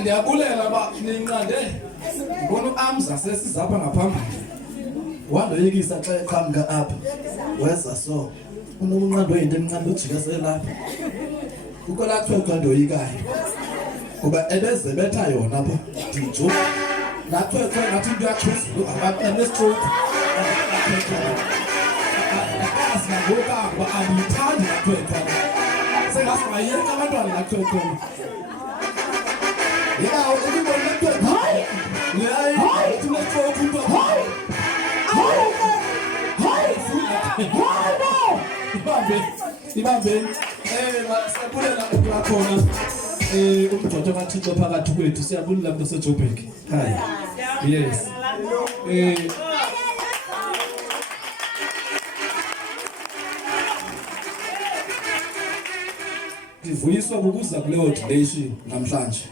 Ndiyabulela ba ninqande ngibona uAmza sesizapha ngaphambili wandoyikisa xa eqhamuka apha weza so unokunqandwe into emncane ujika selapha kuko la kuthiwa xa ndoyikayo kuba ebeze betha yona apha ndijo nakuthiwa xa ngathi into yachuza abantu nestroke asingoka ba alithandi nakuthiwa sengasingayenza abantwana nakuthiwa yeah, we're going to do it. Hi! Yeah, hi! Let's go to the hi! Ibambe sabulela ukukhona umgcodo kaThixo phakathi kwethu siyabulela mntu seJoburg. Hi. Yes. Ndivuyiswa ukuza kuleyo ordination namhlanje.